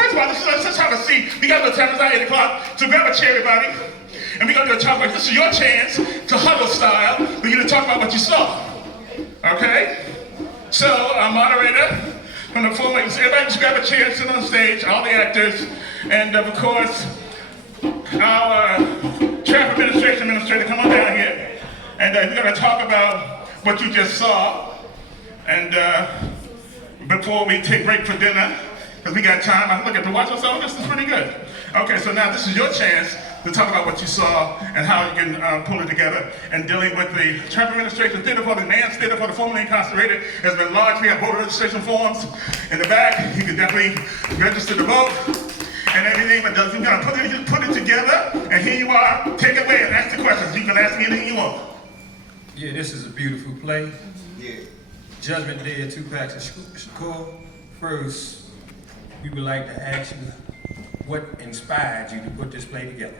first of all, let's have a seat. We got the time, it's 8 o'clock, so grab a chair, everybody. And we're going to do a talk like this is your chance to huddle style. We're going to talk about what you saw. Okay? So, our moderator from the former, everybody just grab a chair, sit on stage, all the actors, and of course, our traffic administrator, come on down here. And we're going to talk about what you just saw. And before we take break for dinner, because we got time, I look at the watch myself, this is pretty good. Okay, so now this is your chance to talk about what you saw and how you can pull it together. And dealing with the traffic administration, theater for the NANS, theater for the formerly incarcerated, has been large. We have voter registration forms in the back. You can definitely register to vote and everything, but you're gonna put it together, and here you are. Take it away and ask the questions. You can ask me anything you want. Yeah, this is a beautiful play. Yeah. Judgment Day of Tupac Shakur. First, we would like to ask you what inspired you to put this play together.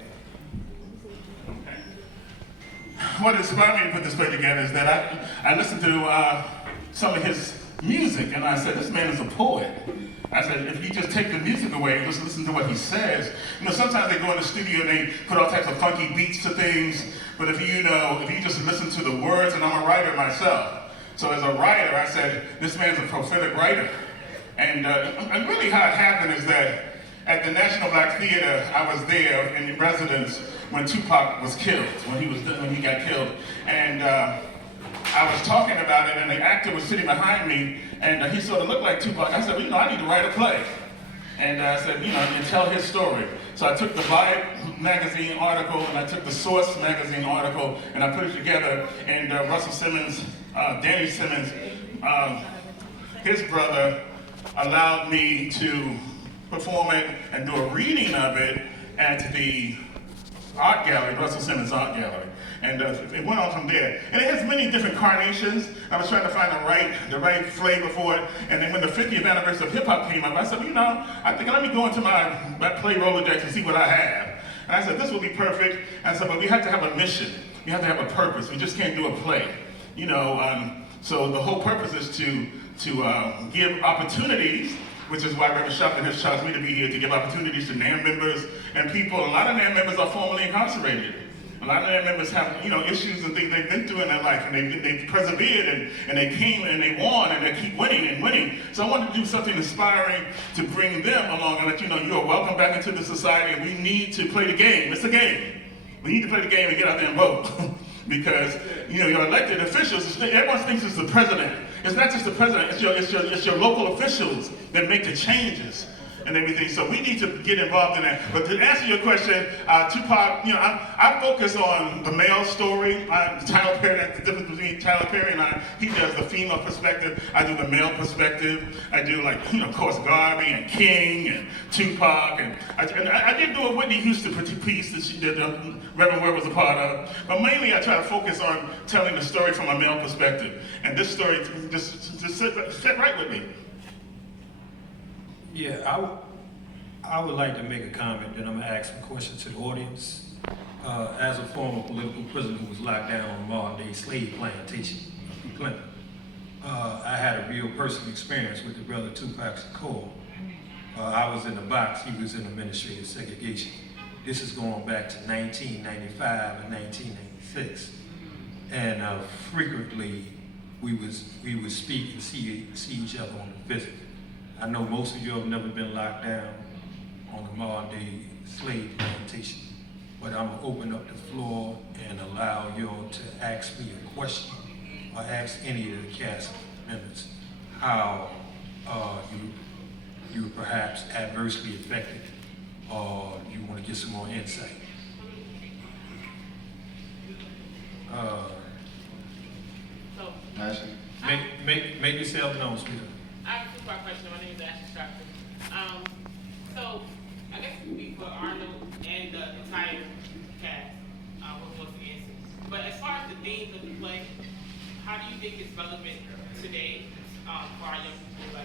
What inspired me to put this play together is that I listened to some of his music, and I said, this man is a poet. I said, if you just take the music away and just listen to what he says, sometimes they go in the studio and they put all types of funky beats to things, but if you just listen to the words, and I'm a writer myself, so as a writer, I said, this man's a prophetic writer. And really how it happened is that at the National Black Theater, I was there in residence when Tupac was killed, when he got killed. And I was talking about it, and the actor was sitting behind me, and he sort of looked like Tupac. I said, well, I need to write a play. And I said, and tell his story. So I took the Vibe magazine article, and I took the Source magazine article, and I put it together, and Russell Simmons, Danny Simmons, his brother, allowed me to perform it and do a reading of it at the art gallery, Russell Simmons Art Gallery. And it went on from there. And it has many different carnations. I was trying to find the right flavor for it. And then when the 50th anniversary of hip hop came up, I said, I think let me go into my play Rolodex and see what I have. And I said, this will be perfect. And I said, but we have to have a mission. We have to have a purpose. We just can't do a play. So the whole purpose is to give opportunities, which is why Reverend Sharpton has charged me to be here, to give opportunities to NAM members and people. A lot of NAM members are formerly incarcerated. A lot of NAM members have, issues and things they've been through in their life, and they've persevered, and they came and they won, and they keep winning and winning. So I wanted to do something inspiring to bring them along and let you know you are welcome back into the society, and we need to play the game. It's a game. We need to play the game and get out there and vote. Because your elected officials, everyone thinks it's the president. It's not just the president, it's your local officials that make the changes and everything. So we need to get involved in that. But to answer your question, Tupac, I focus on the male story. Tyler Perry, that's the difference between Tyler Perry and I. He does the female perspective. I do the male perspective. I do of course, Garvey and King and Tupac. And I did do a Whitney Houston piece that Reverend Ware was a part of. But mainly I try to focus on telling the story from a male perspective. And this story just sit right with me. Yeah, I would like to make a comment, then I'm going to ask some questions to the audience. As a former political prisoner who was locked down on a modern-day slave plantation in Clinton, I had a real personal experience with the brother Tupac Shakur. I was in the box, he was in administrative segregation. This is going back to 1995 and 1996. And frequently, we would speak and see each other on the visit. I know most of you have never been locked down on a modern-day slave plantation, but I'm gonna open up the floor and allow you to ask me a question or ask any of the cast members how you were perhaps adversely affected, or you want to get some more insight. Make yourself known, sweetheart. I have a two-part question. My name is Ashley Sharpton. So I guess it would be for Arnold and the entire cast, who wants to answer. But as far as the themes of the play, how do you think it's relevant today for our young people,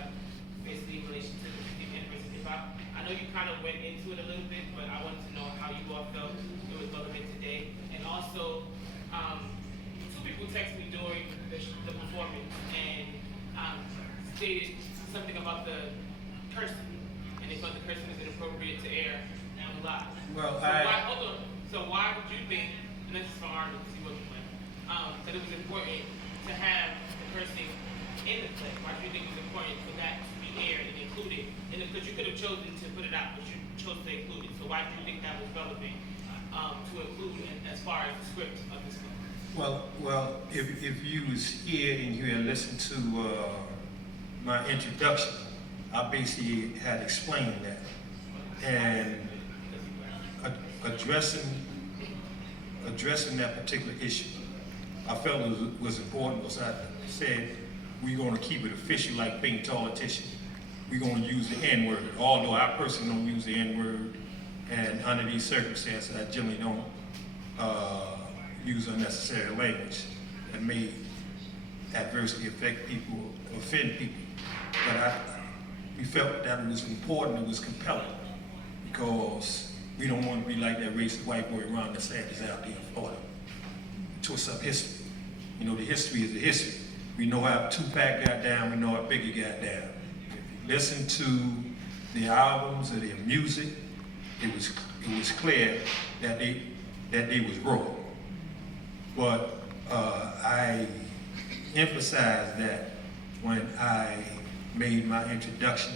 basically in relation to the 50th anniversary of hip hop? I know you kind of went into it a little bit, but I wanted to know how you all felt it was relevant today. And also, two people texted me during the performance and stated something about the cursing, and they felt the cursing Well, So why would you think, and this is for Arnold, because he wasn't playing, that it was important to have the person in the play? Why do you think it was important for that to be aired and included? And because you could have chosen to put it out, but you chose to include it. So why do you think that was relevant to include as far as the script of this play? Well, if you was here and you had listened to my introduction, I basically had explained that. And addressing that particular issue, I felt it was important because I said we're going to keep it official like being politicians. We're going to use the N-word, although I personally don't use the N-word, and under these circumstances I generally don't use unnecessary language that may adversely affect people, offend people. But we felt that it was important, it was compelling, because we don't want to be like that racist white boy Ron DeSantis out there in Florida. Twist up history. You know, the history is the history. We know how Tupac got down, we know how Biggie got down. If you listen to the albums or their music, it was clear that they was wrong. But I emphasized that when I made my introduction,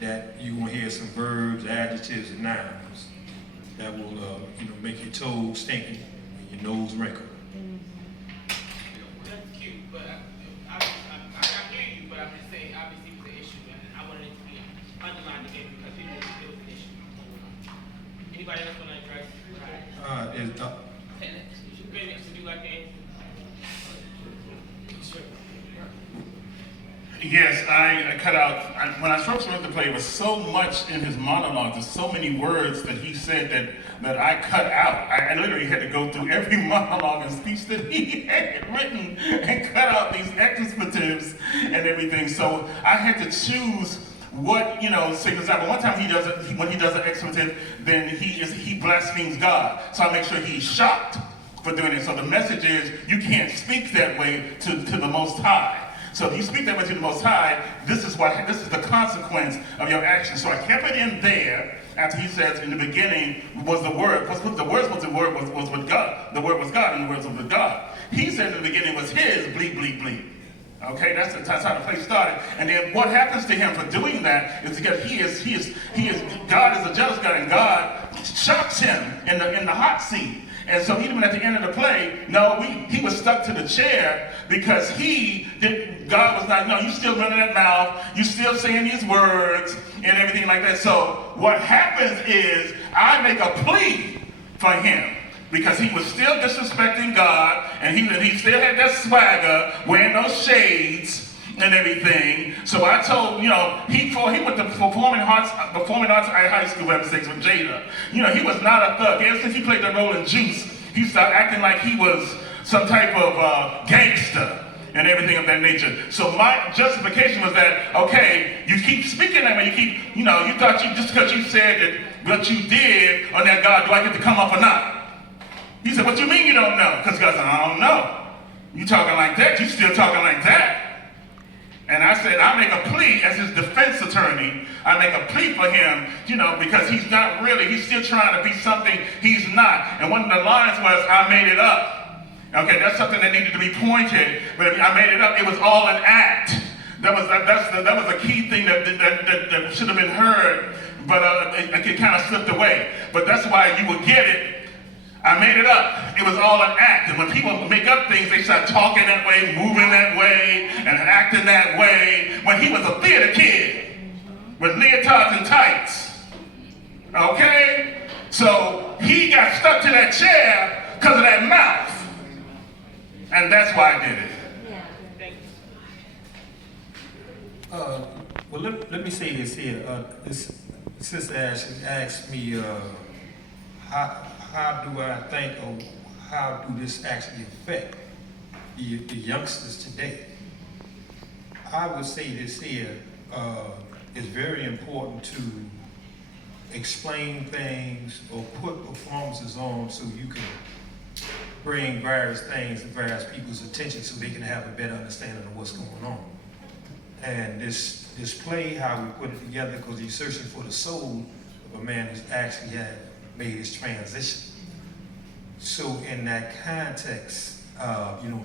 that you will hear some verbs, adjectives, and nouns that will, make your toes stinky and your nose wrinkled. That's cute, but I hear you, but I'm just saying, obviously it was an issue, and I wanted it to be underlined again because people knew it was an issue. Anybody else want to address? Pinnix, would you like to answer? Yes, I cut out, when I first wrote the play, there was so much in his monologue, there's so many words that he said that I cut out. I literally had to go through every monologue and speech that he had written and cut out these expletives and everything. So I had to choose what, say for example, one time when he does an expletive, then he blasphemes God. So I make sure he's shocked for doing it. So the message is, you can't speak that way to the Most High. So if you speak that way to the Most High, this is the consequence of your actions. So I kept it in there after he says, in the beginning was the Word. Was with God. The Word was God, and the Word was with God. He said in the beginning was his, bleep, bleep, bleep. Okay, that's how the play started. And then what happens to him for doing that is because God is a jealous God, and God shocks him in the hot seat. And so even at the end of the play, he was stuck to the chair because God was like, no, you still running that mouth, you still saying these words and everything like that. So what happens is I make a plea for him because he was still disrespecting God, and he still had that swagger, wearing those shades and everything. So I told, he went to performing arts at high school with Jada. He was not a thug. Ever since he played the role in Juice, he started acting like he was some type of gangster and everything of that nature. So my justification was that, okay, you keep speaking that way, you thought just because you said that what you did on that God, do I get to come up or not? He said, what you mean you don't know? Because God said, I don't know. You talking like that, you still talking like that. And I said, I make a plea as his defense attorney. I make a plea for him, because he's not really, he's still trying to be something he's not. And one of the lines was, I made it up. Okay, that's something that needed to be pointed, but I made it up. It was all an act. That was a key thing that should have been heard, but it kind of slipped away. But that's why you would get it. I made it up. It was all an act. And when people make up things, they start talking that way, moving that way, and acting that way. When he was a theater kid with leotards and tights. Okay? So he got stuck to that chair because of that mouth. And that's why I did it. Well, let me say this here. This sister asked me, how do I think, or how do this actually affect the youngsters today? I would say this here is very important to explain things or put performances on so you can bring various things to various people's attention so they can have a better understanding of what's going on. And this play, how we put it together, because he's searching for the soul of a man who's actually had made his transition. So in that context,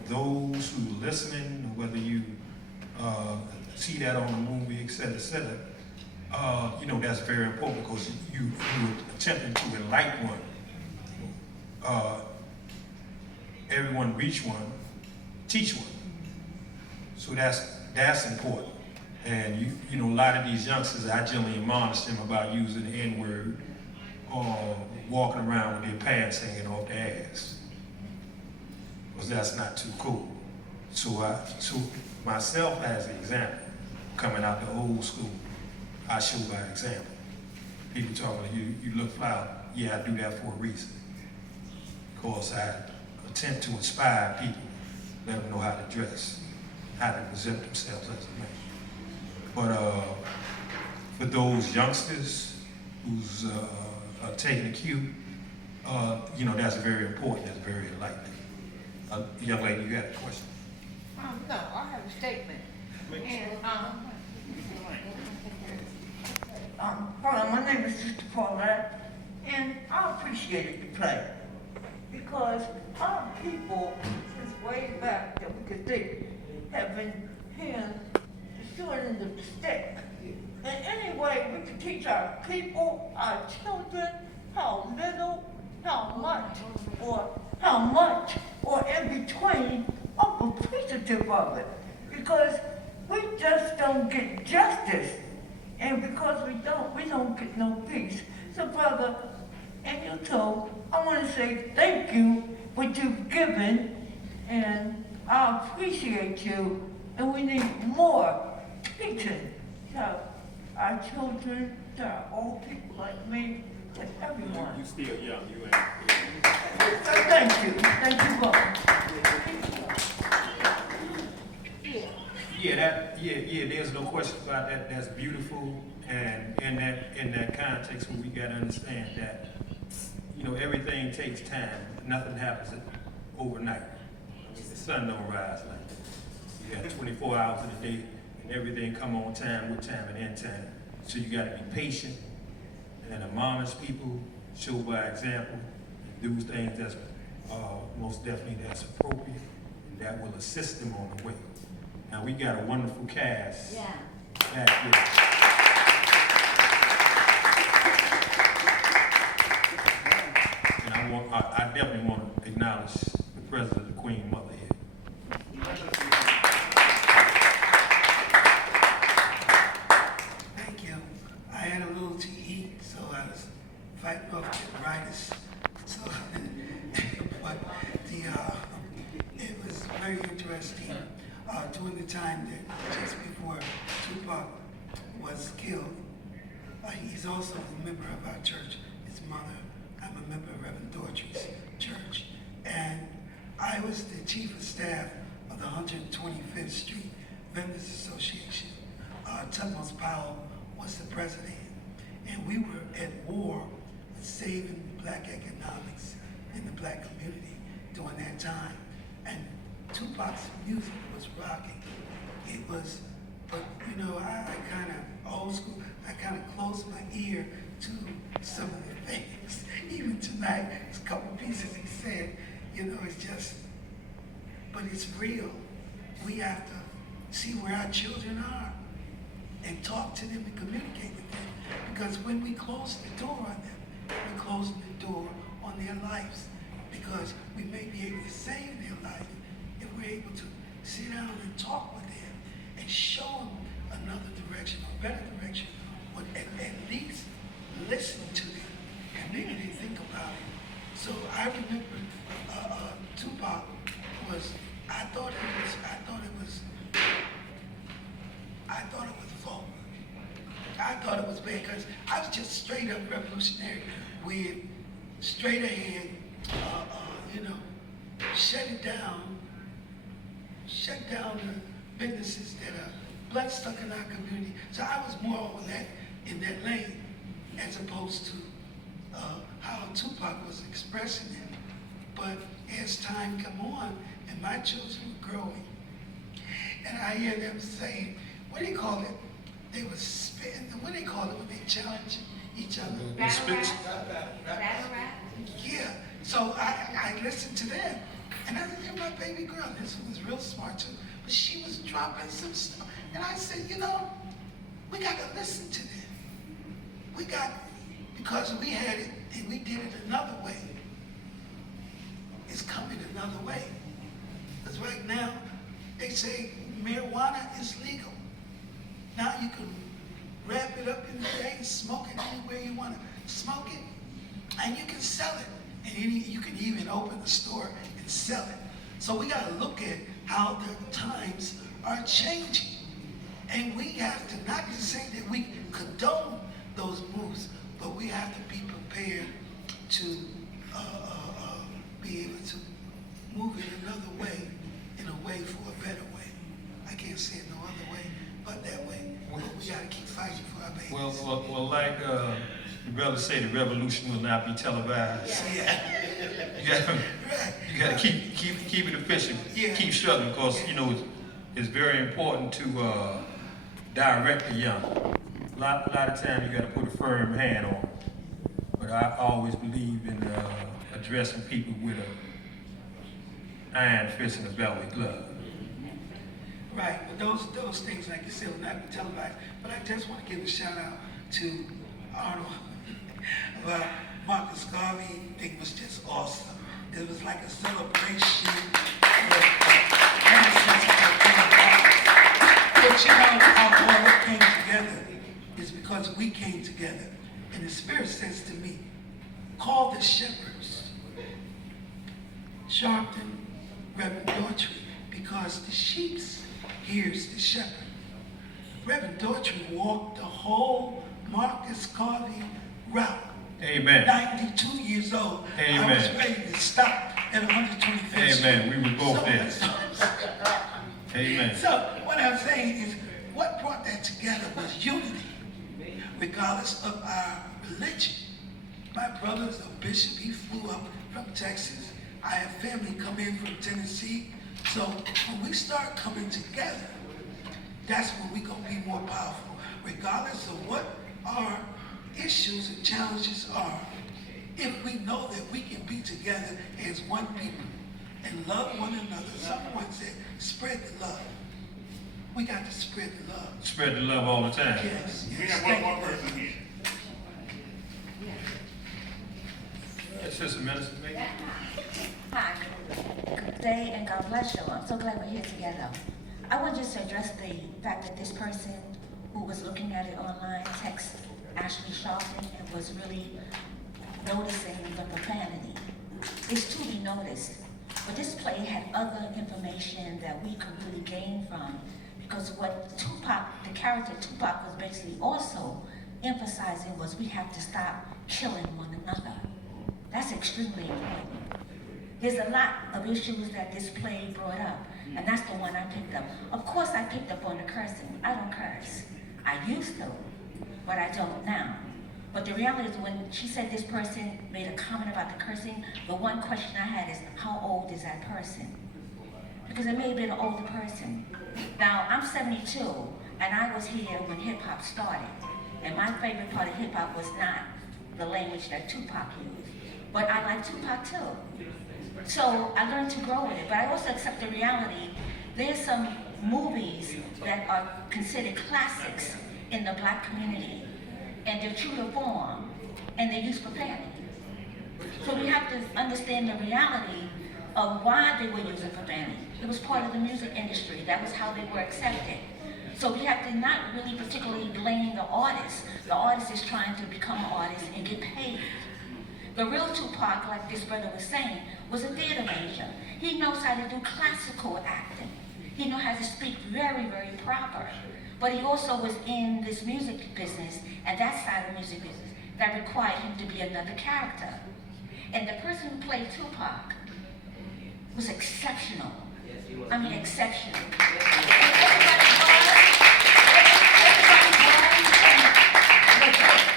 those who are listening, whether you see that on the movie, et cetera, that's very important because you're attempting to enlighten one. Everyone reach one, teach one. So that's important. And a lot of these youngsters, I generally admonish them about using the N-word or walking around with their pants hanging off their ass, because that's not too cool. So myself as an example, coming out the old school, I show by example. People talking to you, you look fly. Yeah, I do that for a reason. Because I attempt to inspire people, let them know how to dress, how to present themselves as a man. But for those youngsters who's taking a cue, that's very important, that's very enlightening. Young lady, you got a question? No, I have a statement. Hold on, my name is Sister Paulette, and I appreciated the play because our people, since way back that we could think, have been here shooting the stick. In any way we can teach our people, our children, how little, how much, or in between, I'm appreciative of it. Because we just don't get justice. And because we don't get no peace. So brother, and you too, I want to say thank you for what you've given, and I appreciate you, and we need more teaching. So our children, to our old people like me, to everyone. You still young, you ain't. So thank you both. There's no question about that. That's beautiful, and in that context, when we gotta understand that, everything takes time. Nothing happens overnight. The sun don't rise like that. You got 24 hours in a day, and everything come on time, with time, and end time. So you gotta be patient and admonish people, show by example, do things that's most definitely that's appropriate, and that will assist them on the way. Now we got a wonderful cast back here. And I definitely want to acknowledge the President, the Queen Mother here. Thank you. I had a little to eat, so I was fighting off arthritis. So, but it was very interesting during the time that just before Tupac was killed. He's also a member of our church. His mother, I'm a member of Reverend Daughtry's church, and I was the chief of staff of the 125th Street Vendors Association. Tugmas Powell was the president, and we were at war with saving black economics in the black community during that time. And Tupac's music was rocking. It was, but I kind of old school, I kind of closed my ear to some of the things. Even tonight, there's a couple pieces he said, it's just, but it's real. We have to see where our children are and talk to them and communicate with them. Because when we close the door on them, we're closing the door on their lives. Because we may be able to save their life if we're able to sit down and talk with them and show them another direction, a better direction, or at least listen to them and maybe they think about it. So I remember Tupac was, I thought it was vulgar. I thought it was bad because I was just straight up revolutionary with straight ahead, shut down the businesses that are blood stuck in our community. So I was more on that, in that lane, as opposed to how Tupac was expressing it. But as time come on, and my children were growing, and I hear them saying, what do you call it? They were spitting, what do they call it when they challenge each other. Battle rap. Battle rap. Yeah, so I listened to them, and I said, my baby girl, this one was real smart too, but she was dropping some stuff, and I said, we got to listen to them. Because we had it, and we did it another way. It's coming another way. Because right now, they say marijuana is legal. Now you can wrap it up in the day and smoke it anywhere you want to smoke it, and you can sell it. And you can even open a store and sell it. So we got to look at how the times are changing. And we have to not just say that we condone those moves, but we have to be prepared to be able to move it another way, in a way for a better way. I can't say it no other way but that way. But we got to keep fighting for our babies. Well, like the brother say, the revolution will not be televised. Yeah. You got to keep it efficient. Yeah. Keep struggling, because it's very important to direct the young. A lot of times you got to put a firm hand on them. But I always believe in addressing people with an iron fist and a velvet glove. Right, but those things, like you said, will not be televised. But I just want to give a shout out to Arnold. Marcus Garvey thing was just awesome. It was like a celebration of But how all it came together is because we came together. And the Spirit says to me, call the shepherds, Sharpton, Reverend Daughtry, because the sheep hears the shepherd. Reverend Daughtry walked the whole Marcus Garvey route. Amen. 92 years old. Amen. I was ready to stop at 125th Street. Amen. We were both there. Amen. So what I'm saying is, what brought that together was unity, regardless of our religion. My brother's a bishop. He flew up from Texas. I have family come in from Tennessee. So when we start coming together, that's when we're going to be more powerful. Regardless of what our issues and challenges are, if we know that we can be together as one people and love one another. Someone said, spread the love. We got to spread the love. Spread the love all the time. Yes, We yes. have one more person here. Yes, Sister Minister, maybe? Hi. Good day and God bless you. I'm so glad we're here together. I want just to address the fact that this person who was looking at it online text Ashley Sharpton and was really noticing the profanity. It's to be noticed. But this play had other information that we could really gain from, because what Tupac, the character Tupac, was basically also emphasizing was we have to stop killing one another. That's extremely important. There's a lot of issues that this play brought up, and that's the one I picked up. Of course I picked up on the cursing. I don't curse. I used to, but I don't now. But the reality is when she said this person made a comment about the cursing, the one question I had is, how old is that person? Because it may have been an older person. Now, I'm 72, and I was here when hip-hop started. And my favorite part of hip-hop was not the language that Tupac used. But I like Tupac too. So I learned to grow with it. But I also accept the reality, there's some movies that are considered classics in the black community. And they're true to form, and they use profanity. So we have to understand the reality of why they were using profanity. It was part of the music industry. That was how they were accepted. So we have to not really particularly blame the artist. The artist is trying to become an artist and get paid. The real Tupac, like this brother was saying, was a theater major. He knows how to do classical acting. He knows how to speak very, very proper. But he also was in this music business, and that side of music business, that required him to be another character. And the person who played Tupac was exceptional. I mean, exceptional.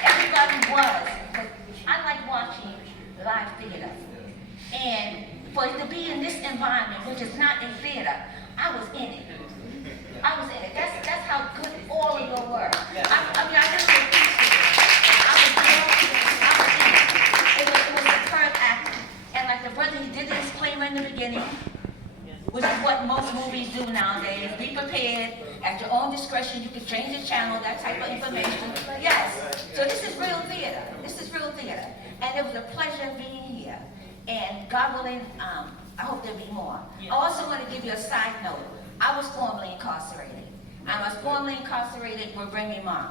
Everybody was. But I like watching live theater. And for it to be in this environment, which is not a theater, I was in it. I was in it. That's how good all of your were. I mean, I really appreciate it. I was movies do nowadays. Be prepared. At your own discretion, you can change the channel, that type of information. Yes. So this is real theater. This is real theater. And it was a pleasure being here. And God willing, I hope there'll be more. I also want to give you a side note. I was formerly incarcerated. I was formerly incarcerated with Remy Ma.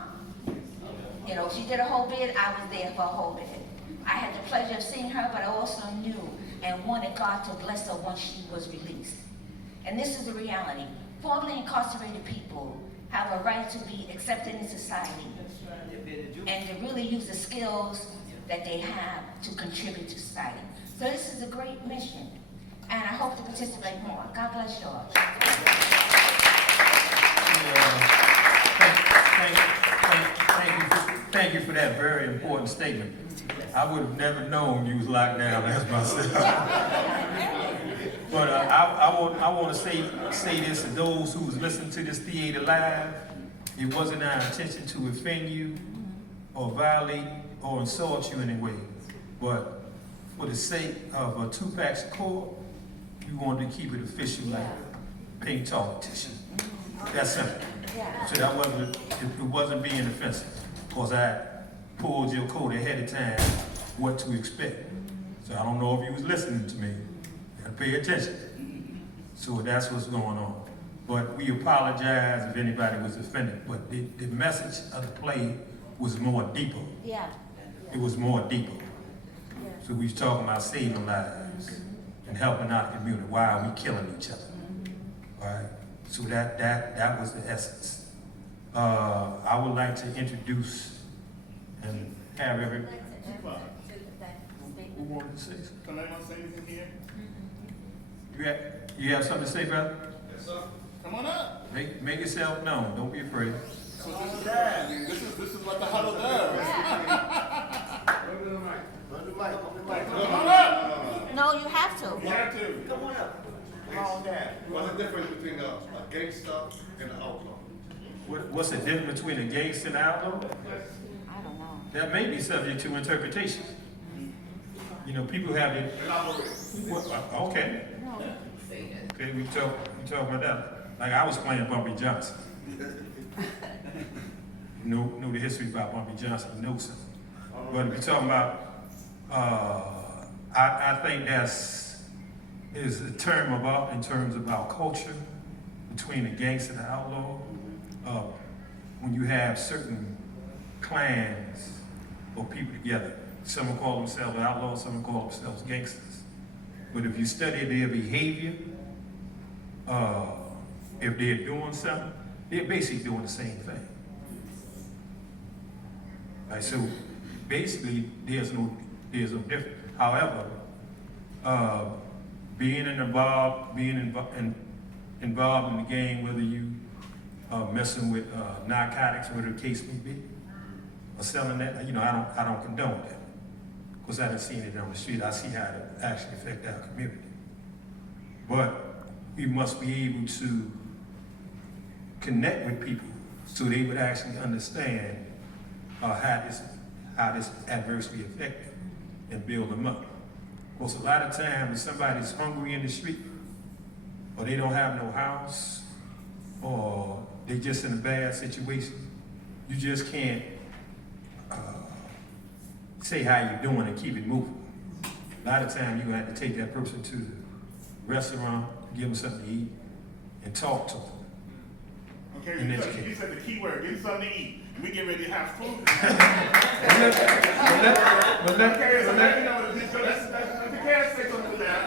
You know, she did a whole bid, I was there for a whole bid. I had the pleasure of seeing her, but I also knew and wanted God to bless her once she was released. And this is the reality. Formerly incarcerated people have a right to be accepted in society and to really use the skills that they have to contribute to society. So this is a great mission, and I hope to participate more. God bless you all. Thank you for that very important statement. I would have never known you was locked down as myself. But I want to say this to those who was listening to this theater live. It wasn't our intention to offend you or violate or insult you in any way. But for the sake of Tupac's court, you wanted to keep it official like pink toilet tissue. That's simple. So that wasn't, it wasn't being offensive. Because I pulled your code ahead of time what to expect. So I don't know if you was listening to me. You gotta pay attention. So that's what's going on. But we apologize if anybody was offended. But the message of the play was more deeper. Yeah. It was more deeper. So we was talking about saving lives and helping out the community. Why are we killing each other? All right. So that was the essence. I would like to introduce and have every. Who wanted to say something? Can anyone say anything here? You have something to say, brother? Yes, sir. Come on up. Make yourself known. Don't be afraid. So this is what the huddle does. Come on up. No, you have to. You have to. Come on up. What's the difference between a gangster and an outlaw? What's the difference between a gangster and an outlaw? I don't know. That may be subject to interpretation. You know, people have it. Okay. Okay, we talk about that. Like I was playing Bumpy Johnson. You know the history about Bumpy Johnson, you know something. But if you're talking about, I think is a term about in terms of our culture between the gangster and the outlaw. When you have certain clans or people together, some will call themselves outlaws, some will call themselves gangsters. But if you study their behavior, if they're doing something, they're basically doing the same thing. Right, so basically, there's no difference. However, being involved in the game, whether you messing with narcotics, whatever the case may be, or selling that, you know, I don't condone that. Because I haven't seen it on the street. I see how it actually affects our community. But we must be able to connect with people so they would actually understand how this adversely affects them and build them up. Because a lot of times, if somebody's hungry in the street, or they don't have no house, or they just in a bad situation, you just can't say how you're doing and keep it moving. A lot of times, you're gonna have to take that person to the restaurant, give them something to eat, and talk to them. Okay, And you said the key word, get something to eat. We get ready to have food. But let Okay, so let me know what it is. Let the parents say something to that.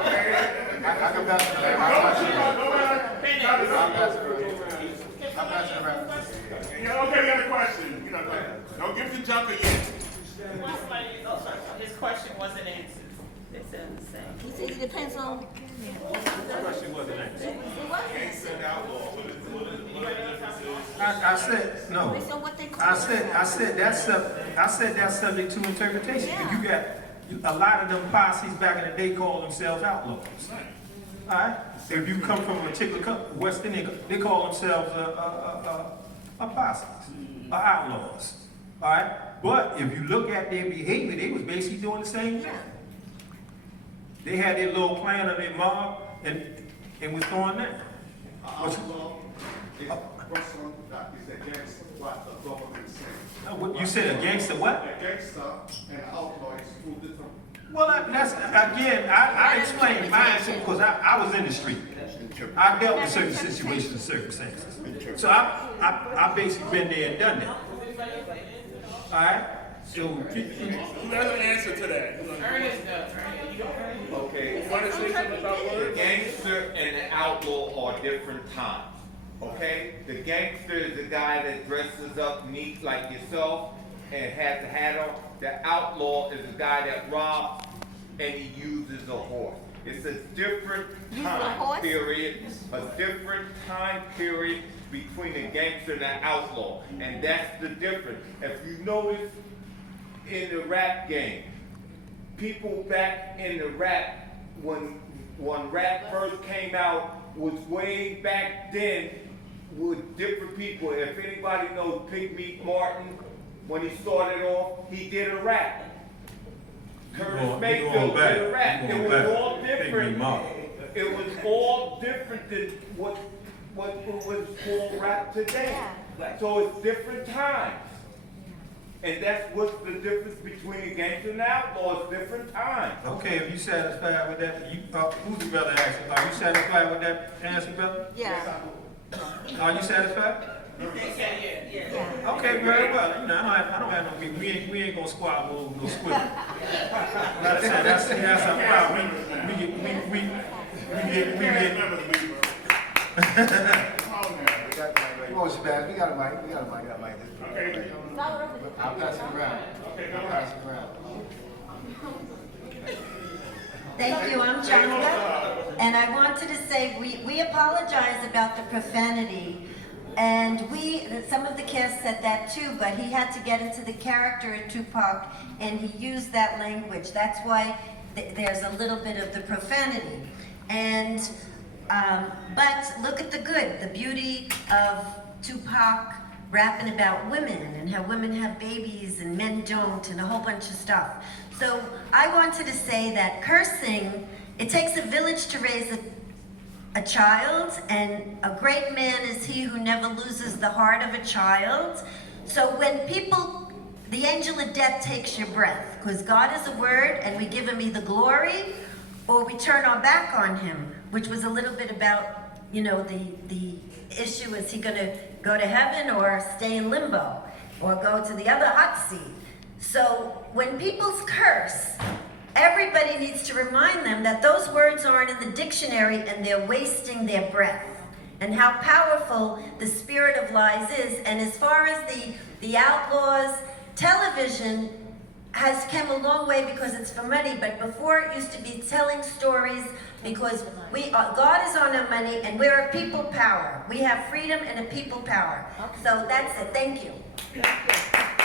Okay, and I come back to that. Yeah, okay, we got a question. You know, don't give the junker yet. His question wasn't answered. It's in the same. He said it depends on. the question wasn't answered. It wasn't. I said no. Based on what they call I said that's subject to interpretation. Yeah. You got a lot of them posses back in the day call themselves outlaws. All right. If you come from a particular West Indian, they call themselves a posses, or outlaws. All right. But if you look at their behavior, they was basically doing the same thing. Yeah. They had their little clan or their mob, and we're throwing that. Outlaw is person that is against what the government says. You said a gangster what? A gangster and an outlaw is two different. Well, that's, again, I explained my answer because I was in the street. I dealt with certain situations and circumstances. So I basically been there and done that. All right? So, Who has an answer to that? Ernest does, right? Okay, Want to say something about the words? gangster and the outlaw are different times. Okay? The gangster is the guy that dresses up neat like yourself and has a hat on. The outlaw is the guy that robs and he uses a horse. It's a different time period, a different time period between the gangster and the outlaw. And that's the difference. If you notice in the rap game, people back in the rap, when rap first came out, was way back then with different people. If anybody knows Pig Meat Martin, when he started off, he did a rap. Curtis Mayfield did a rap. It was all different. It was all different than what was called rap today. So it's different times. And that's what's the difference between a gangster and an outlaw. It's different times. okay, if you satisfied with that, who's the brother asking? Are you satisfied with that answer, brother? Yeah. Are you satisfied? Yeah. Okay, very well. You know, I don't have no beef. We ain't gonna squabble, no squibble. Like I said, that's our problem. We get. Come on, Shabazz, we got a mic. Okay. I'll pass it around. Thank you, I'm Chandra, and I wanted to say we apologize about the profanity, and some of the cast said that too, but he had to get into the character of Tupac, and he used that language. That's why there's a little bit of the profanity. And but look at the good, the beauty of Tupac rapping about women and how women have babies and men don't and a whole bunch of stuff. So I wanted to say that cursing, it takes a village to raise a child, and a great man is he who never loses the heart of a child. So when people, the angel of death takes your breath, because God is a word and we give him either glory or we turn our back on him, which was a little bit about, you know, the issue, is he gonna go to heaven or stay in limbo or go to the other hot seat? So when people curse, everybody needs to remind them that those words aren't in the dictionary and they're wasting their breath, and how powerful the spirit of lies is. And as far as the outlaws, television has come a long way because it's for money, but before it used to be telling stories, because God is on our money and we're a people power. We have freedom and a people power. So that's it, thank you.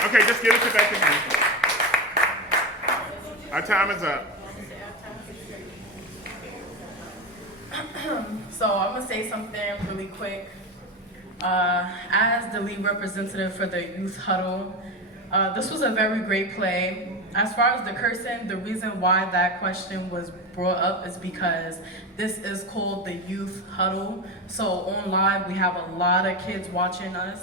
Okay, just give it back to me. Our time is up. So I'm gonna say something really quick. As the lead representative for the Youth Huddle, this was a very great play. As far as the cursing, the reason why that question was brought up is because this is called the Youth Huddle. So on live, we have a lot of kids watching us.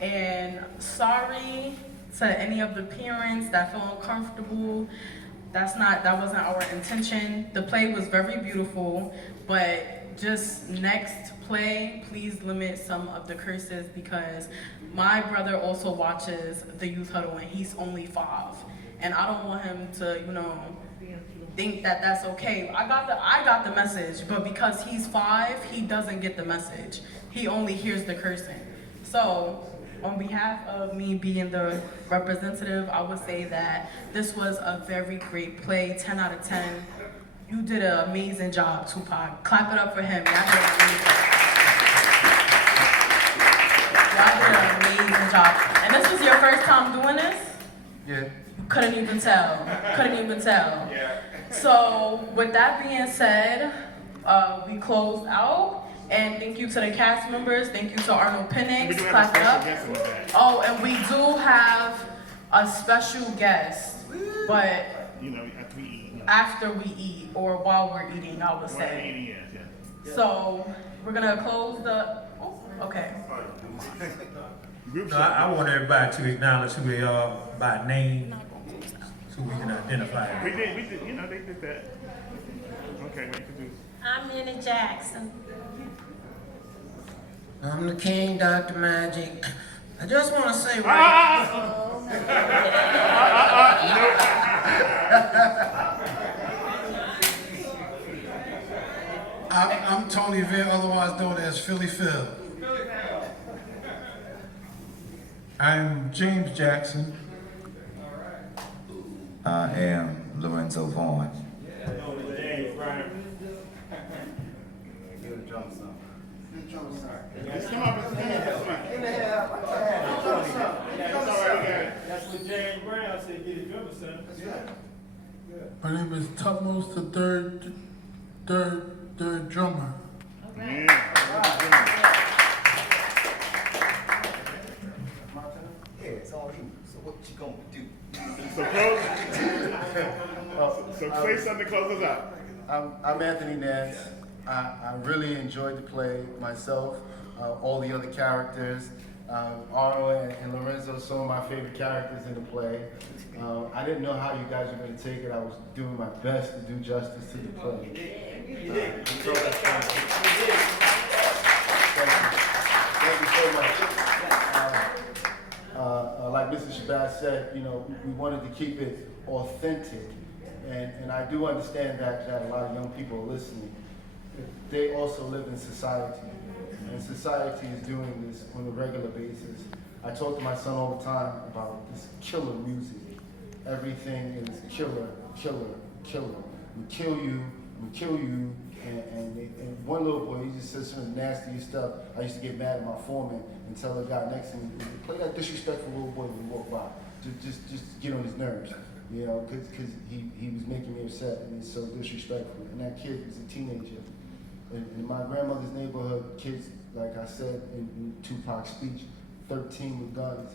And sorry to any of the parents that feel uncomfortable. That wasn't our intention. The play was very beautiful, but just next play, please limit some of the curses, because my brother also watches the Youth Huddle and he's only 5. And I don't want him to, you know, think that that's okay. I got the message, but because he's 5, he doesn't get the message. He only hears the cursing. So, on behalf of me being the representative, I would say that this was a very great play, 10 out of 10. You did an amazing job, Tupac. Clap it up for him. Y'all did an amazing job. And this was your first time doing this? Yeah. Couldn't even tell. Yeah. So, with that being said, we closed out. And thank you to the cast members. Thank you to Arnold Pinnix. Clap it up. Oh, and we do have a special guest, but You know, after we eat. after we eat or while we're eating, I would say. So we're gonna close the, oh, okay. No, I want everybody to acknowledge who they are by name, so we can identify them. We did, you know, they did that. Okay, what you can do. I'm Minnie Jackson. I'm the king, Dr. Magic. I just want to say right. I'm Tony Veer, otherwise known as Philly Phil. I'm James Jackson. I am Lorenzo Vaughn. Just come up and That's what James Brown said, get his drummer, son. That's right. My name is Tutmos, the third drummer. Yeah, it's all you. So what you gonna do? So say something to close us out. I'm Anthony Nance. I really enjoyed the play myself. All the other characters, Arnold and Lorenzo, some of my favorite characters in the play. I didn't know how you guys were going to take it. I was doing my best to do justice to the play. Thank you so much. Like Mrs. Shabazz said, you know, we wanted to keep it authentic. And I do understand that a lot of young people are listening. They also live in society. And society is doing this on a regular basis. I talk to my son all the time about this killer music. Everything is killer, killer, killer. We kill you, and one little boy, he just says some nasty stuff. I used to get mad at my foreman and tell the guy next to me, play that disrespectful little boy when you walk by. Just get on his nerves, you know, because he was making me upset and he's so disrespectful. And that kid was a teenager. In my grandmother's neighborhood, kids, like I said in Tupac's speech, 13 with guns.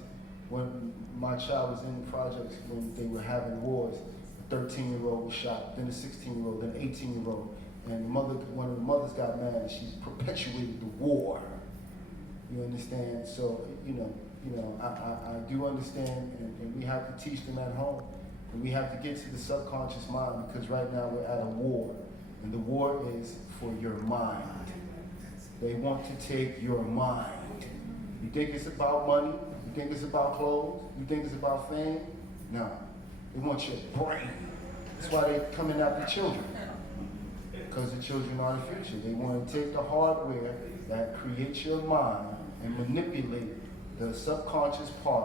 When my child was in the projects, when they were having wars, a 13-year-old was shot, then a 16-year-old, then an 18-year-old. And one of the mothers got mad and she perpetuated the war. You understand? So, you know, I do understand, and we have to teach them at home. And we have to get to the subconscious mind, because right now we're at a war. And the war is for your mind. They want to take your mind. You think it's about money? You think it's about clothes? You think it's about fame? No. They want your brain. That's why they're coming after children. Because the children are the future. They want to take the hardware that creates your mind and manipulate the subconscious part